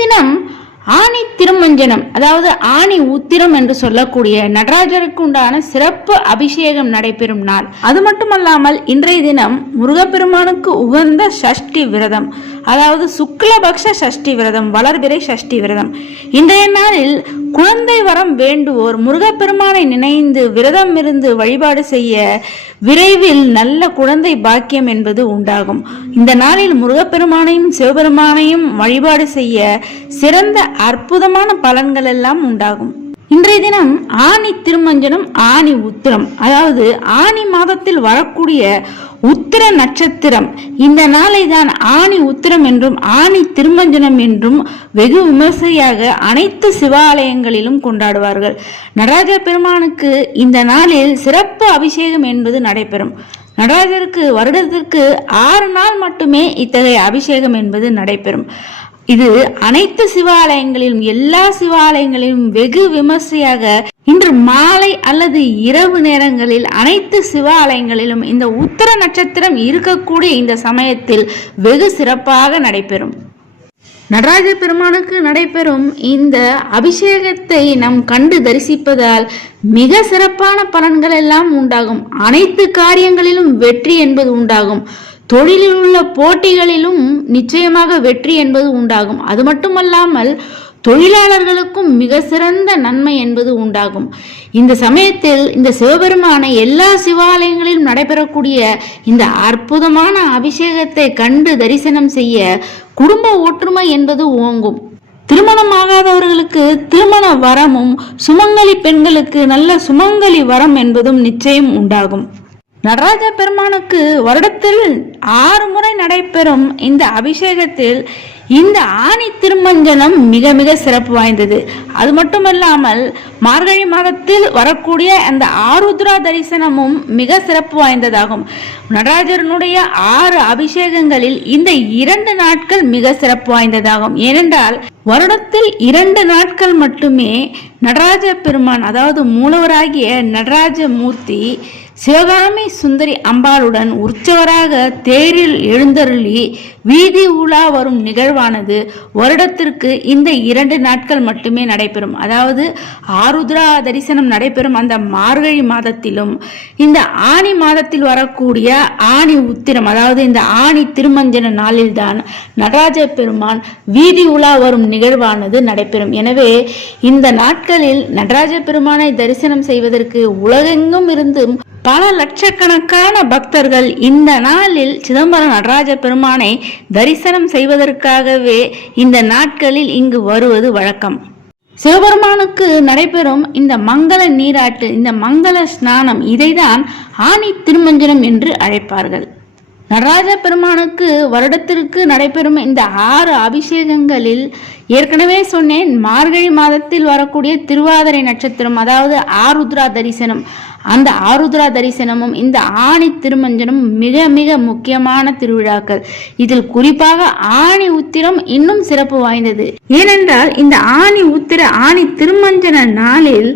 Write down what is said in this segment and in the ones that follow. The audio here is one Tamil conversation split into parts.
தினம் ஆணி திருமஞ்சனம், அதாவது ஆணி உத்திரம் என்று சொல்லக்கூடிய நடராஜருக்கு உண்டான சிறப்பு அபிஷேகம் நடைபெறும் நாள். அது மட்டுமல்லாமல் இன்றைய தினம் முருகப்பெருமானுக்கு உகந்த சஷ்டி விரதம், அதாவது சுக்லபக்ஷ சஷ்டி விரதம், வளர்பிறை சஷ்டி விரதம். இன்றைய நாளில் குழந்தை வரம் வேண்டுவோர் முருகப்பெருமானை நினைந்து விரதம் இருந்து வழிபாடு செய்ய விரைவில் நல்ல குழந்தை பாக்கியம் என்பது உண்டாகும். இந்த நாளில் முருகப்பெருமானையும் சிவபெருமானையும் வழிபாடு செய்ய சிறந்த அற்புதமான பலன்கள் எல்லாம் உண்டாகும். இன்றைய தினம் ஆணி திருமஞ்சனம், ஆணி உத்திரம், அதாவது ஆணி மாதத்தில் வரக்கூடிய உத்திர நட்சத்திரம். இந்த நாளை தான் ஆணி உத்திரம் என்றும் ஆணி திருமஞ்சனம் என்றும் வெகு விமர்சையாக அனைத்து சிவாலயங்களிலும் கொண்டாடுவார்கள். நடராஜ பெருமானுக்கு இந்த நாளில் சிறப்பு அபிஷேகம் என்பது நடைபெறும். நடராஜருக்கு வருடத்திற்கு 6 நாள் மட்டுமே இத்தகைய அபிஷேகம் என்பது நடைபெறும். இது அனைத்து சிவாலயங்களிலும், எல்லா சிவாலயங்களிலும் வெகு விமர்சையாக இன்று மாலை அல்லது இரவு நேரங்களில் அனைத்து சிவாலயங்களிலும் இந்த உத்திர நட்சத்திரம் இருக்கக்கூடிய இந்த சமயத்தில் வெகு சிறப்பாக நடைபெறும். நடராஜ பெருமானுக்கு நடைபெறும் இந்த அபிஷேகத்தை நாம் கண்டு தரிசிப்பதால் மிக சிறப்பான பலன்கள் எல்லாம் உண்டாகும். அனைத்து காரியங்களிலும் வெற்றி என்பது உண்டாகும். தொழிலில் உள்ள போட்டிகளிலும் நிச்சயமாக வெற்றி என்பது உண்டாகும். அது மட்டுமல்லாமல் தொழிலாளர்களுக்கும் மிக சிறந்த நன்மை என்பது உண்டாகும். இந்த சமயத்தில் இந்த சிவபெருமானை எல்லா சிவாலயங்களிலும் நடைபெறக்கூடிய இந்த அற்புதமான அபிஷேகத்தை கண்டு தரிசனம் செய்ய குடும்ப ஒற்றுமை என்பது ஓங்கும். திருமணமாகாதவர்களுக்கு திருமண வரமும், சுமங்கலி பெண்களுக்கு நல்ல சுமங்கலி வரம் என்பதும் நிச்சயம் உண்டாகும். நடராஜ பெருமானுக்கு வருடத்தில் 6 முறை நடைபெறும் இந்த அபிஷேகத்தில் இந்த ஆணி திருமஞ்சனம் மிக மிக சிறப்பு வாய்ந்தது. அது மட்டுமல்லாமல் மார்கழி மாதத்தில் வரக்கூடிய அந்த ஆருத்ரா தரிசனமும் மிக சிறப்பு வாய்ந்ததாகும். நடராஜனுடைய 6 அபிஷேகங்களில் இந்த 2 நாட்கள் மிக சிறப்பு வாய்ந்ததாகும். ஏனென்றால் வருடத்தில் 2 நாட்கள் மட்டுமே நடராஜ பெருமான், அதாவது மூலவராகிய நடராஜ மூர்த்தி சிவகாமி சுந்தரி அம்பாளுடன் உற்சவராக தேரில் எழுந்தருளி வீதி உலா வரும் நிகழ்வானது வருடத்திற்கு இந்த 2 நாட்கள் மட்டுமே நடைபெறும். அதாவது ஆருத்ரா தரிசனம் நடைபெறும் அந்த மார்கழி மாதத்திலும் இந்த ஆணி மாதத்தில் வரக்கூடிய ஆணி உத்திரம், அதாவது இந்த ஆணி திருமஞ்சன நாளில்தான் நடராஜ பெருமான் வீதி உலா வரும் நிகழ்வானது நடைபெறும். எனவே இந்த நாட்களில் நடராஜ பெருமானை தரிசனம் செய்வதற்கு உலகெங்கும் இருந்தும் பல லட்சக்கணக்கான பக்தர்கள் இந்த நாளில் சிதம்பரம் நடராஜ பெருமானை தரிசனம் செய்வதற்காகவே இந்த நாட்களில் இங்கு வருவது வழக்கம். சிவபெருமானுக்கு நடைபெறும் இந்த மங்கள நீராட்டு, இந்த மங்கள ஸ்நானம், இதைதான் ஆணி திருமஞ்சனம் என்று அழைப்பார்கள். நடராஜ பெருமானுக்கு வருடத்திற்கு நடைபெறும் இந்த 6 அபிஷேகங்களில் ஏற்கனவே சொன்னேன், மார்கழி மாதத்தில் வரக்கூடிய திருவாதிரை நட்சத்திரம், அதாவது ஆருத்ரா தரிசனம், அந்த ஆருத்ரா தரிசனமும் இந்த ஆணி திருமஞ்சனம் மிக மிக முக்கியமான திருவிழாக்கள். இதில் குறிப்பாக ஆணி உத்திரம் இன்னும் சிறப்பு வாய்ந்தது. ஏனென்றால் இந்த ஆணி உத்திர ஆணி திருமஞ்சன நாளில்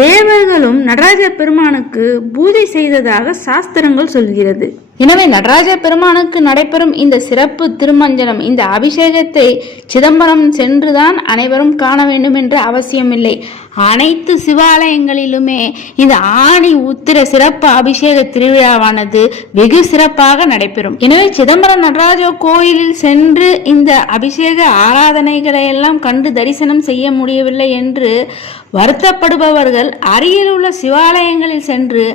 தேவர்களும் நடராஜ பெருமானுக்கு பூஜை செய்ததாக சாஸ்திரங்கள் சொல்கிறது. எனவே நடராஜ பெருமானுக்கு நடைபெறும் இந்த சிறப்பு திருமஞ்சனம், இந்த அபிஷேகத்தை சிதம்பரம் சென்றுதான் அனைவரும் காண வேண்டும் என்ற அவசியமில்லை. அனைத்து சிவாலயங்களிலுமே இந்த ஆணி உத்திர சிறப்பு அபிஷேக திருவிழாவானது வெகு சிறப்பாக நடைபெறும். எனவே சிதம்பரம் நடராஜ கோயிலில் சென்று இந்த அபிஷேக ஆராதனைகளை எல்லாம் கண்டு தரிசனம் செய்ய முடியவில்லை என்று வருத்தப்படுபவர்கள் அருகில் உள்ள சிவாலயங்களில் சென்று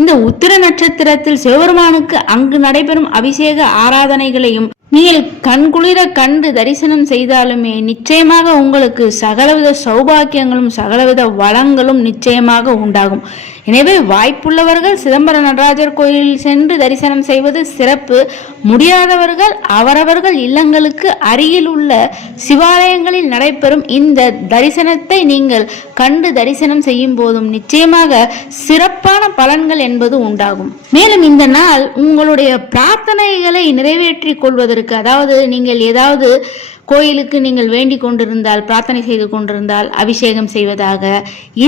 இந்த உத்திர நட்சத்திரத்தில் சிவபெருமானுக்கு அங்கு நடைபெறும் அபிஷேக ஆராதனைகளையும் நீங்கள் கண்குளிர கண்டு தரிசனம் செய்தாலுமே நிச்சயமாக உங்களுக்கு சகலவித சௌபாக்கியங்களும் சகலவித வளங்களும் நிச்சயமாக உண்டாகும். எனவே வாய்ப்புள்ளவர்கள் சிதம்பரம் நடராஜர் கோயிலில் சென்று தரிசனம் செய்வது சிறப்பு. முடியாதவர்கள் அவரவர்கள் இல்லங்களுக்கு அருகில் உள்ள சிவாலயங்களில் நடைபெறும் இந்த தரிசனத்தை நீங்கள் கண்டு தரிசனம் செய்யும் போதும் நிச்சயமாக சிறப்பான பலன்கள் என்பது உண்டாகும். மேலும் இந்த நாள் உங்களுடைய பிரார்த்தனைகளை நிறைவேற்றிக் கொள்வதற்கு, அதாவது நீங்கள் ஏதாவது கோயிலுக்கு நீங்கள் வேண்டிக் கொண்டிருந்தால், பிரார்த்தனை செய்து கொண்டிருந்தால் அபிஷேகம் செய்வதாக.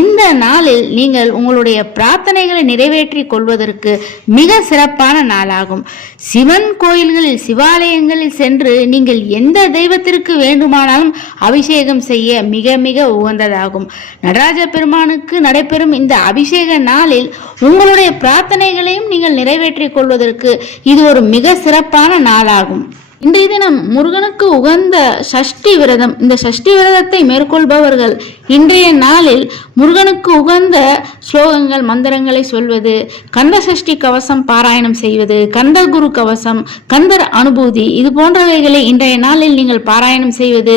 இந்த நாளில் நீங்கள் உங்களுடைய பிரார்த்தனைகளை நிறைவேற்றி கொள்வதற்கு மிக சிறப்பான நாளாகும். சிவன் கோயில்களில், சிவாலயங்களில் சென்று நீங்கள் எந்த தெய்வத்திற்கு வேண்டுமானாலும் அபிஷேகம் செய்ய மிக மிக உகந்ததாகும். நடராஜ பெருமானுக்கு நடைபெறும் இந்த அபிஷேக நாளில் உங்களுடைய பிரார்த்தனைகளையும் நீங்கள் நிறைவேற்றிக் கொள்வதற்கு இது ஒரு மிக சிறப்பான நாளாகும். இன்றைய தினம் முருகனுக்கு உகந்த சஷ்டி விரதம். இந்த சஷ்டி விரதத்தை மேற்கொள்பவர்கள் இன்றைய நாளில் முருகனுக்கு உகந்த ஸ்லோகங்கள், மந்திரங்களை சொல்வது, கந்த சஷ்டி கவசம் பாராயணம் செய்வது, கந்த குரு கவசம், கந்தர் அனுபூதி, இது போன்றவைகளை இன்றைய நாளில் நீங்கள் பாராயணம் செய்வது,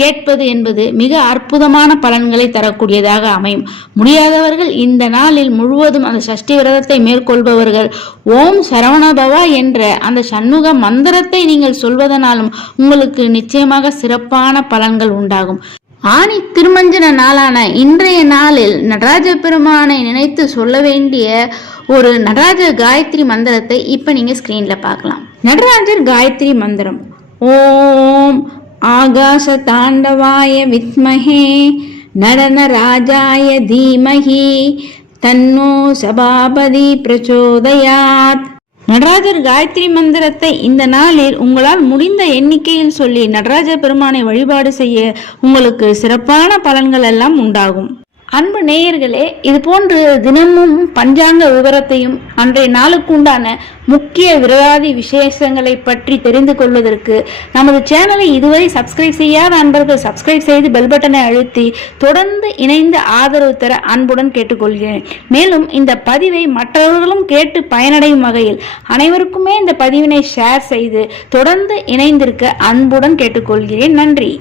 கேட்பது என்பது மிக அற்புதமான பலன்களை தரக்கூடியதாக அமையும். முடியாதவர்கள் இந்த நாளில் முழுவதும் அந்த சஷ்டி விரதத்தை மேற்கொள்பவர்கள் ஓம் சரவணபவா என்ற அந்த சண்முக மந்திரத்தை நீங்கள் சொல்வதனாலும் உங்களுக்கு நிச்சயமாக சிறப்பான பலன்கள் உண்டாகும். ஆனி திருமஞ்சன நாளான இன்றைய நாளில் நடராஜ பெருமானை நினைத்து சொல்ல வேண்டிய ஒரு நடராஜர் காயத்ரி மந்திரத்தை இப்ப நீங்க ஸ்கிரீன்ல பார்க்கலாம். நடராஜர் காயத்ரி மந்திரம். ஓம் ஆகாச தாண்டவாய வித்மஹே நடன ராஜாய தீமஹி தன்னோ சபாபதி பிரச்சோதயாத். நடராஜர் காயத்ரி மந்திரத்தை இந்த நாளில் உங்களால் முடிந்த எண்ணிக்கையில் சொல்லி நடராஜ பெருமானை வழிபாடு செய்ய உங்களுக்கு சிறப்பான பலன்கள் எல்லாம் உண்டாகும். அன்பு நேயர்களே, இது போன்று தினமும் பஞ்சாங்க விவரத்தையும் அன்றைய நாளுக்கு உண்டான முக்கிய விரதாதி விசேஷங்களை பற்றி தெரிந்து கொள்வதற்கு நமது சேனலை இதுவரை சப்ஸ்கிரைப் செய்யாத அன்பர்கள் சப்ஸ்கிரைப் செய்து பெல் பட்டனை அழுத்தி தொடர்ந்து இணைந்து ஆதரவு தர அன்புடன் கேட்டுக்கொள்கிறேன். மேலும் இந்த பதிவை மற்றவர்களும் கேட்டு பயனடையும் வகையில் அனைவருக்குமே இந்த பதிவினை ஷேர் செய்து தொடர்ந்து இணைந்திருக்க அன்புடன் கேட்டுக்கொள்கிறேன். நன்றி.